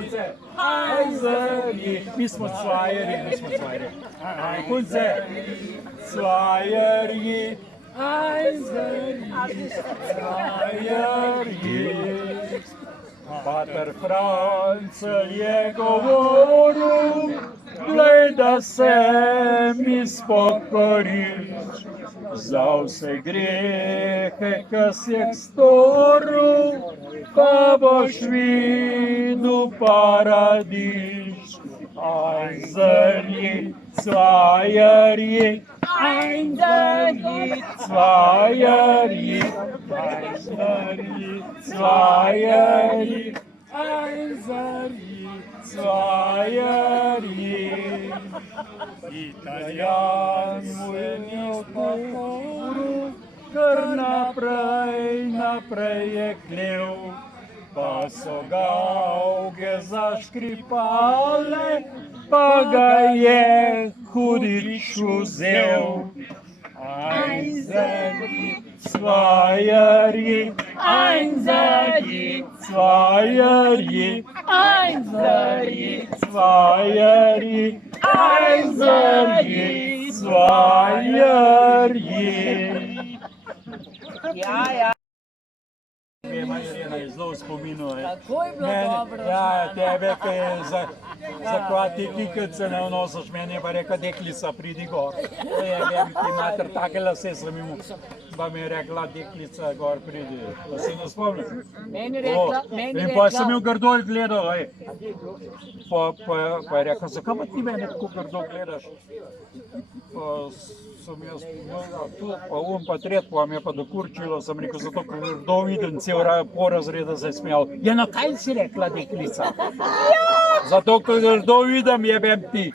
kunce, aj zari. Mi smo cvajeri, Aj kunce, cvajeri, aj zari, cvajeri. Pater Francelj je govoril, glej, da se mi spokoriš, za vse grehe, ki si jih storil, pa boš videl paradiž. Einzelni, zweierji, einzelni, zweierji, einzelni, zweierji, einzelni, zweierji. Italijan mu je imel pokoru, kar naprej je klel. Pa so ga avge zaškripale, pa ga je hudič vzel. Einzelni, zweierji, einzelni, zweierji, einzelni, zweierji, einzelni, zweierji. Ja. Marjana je zelo v spominu. Tako je bilo dobro. Ja, tebe, ki je za kvati kikice ne vnosiš, meni je pa rekla, deklica, pridi gor. Vem, ti mater take lase sem imel, pa mi je rekla, deklica, gor pridi. Da se ne spomnim. Meni rekla. In pa sem jo grdo gledal, pa je rekla, zakaj pa ti mene tako grdo gledaš? Pa sem jaz tu, pa pa tret, pa mi je pa dokurčilo, sem rekel, zato ker grdo vidim, cel porazreda se je smejal. Ja, no kaj si rekla, deklica? Zato ker grdo vidim, jebem ti.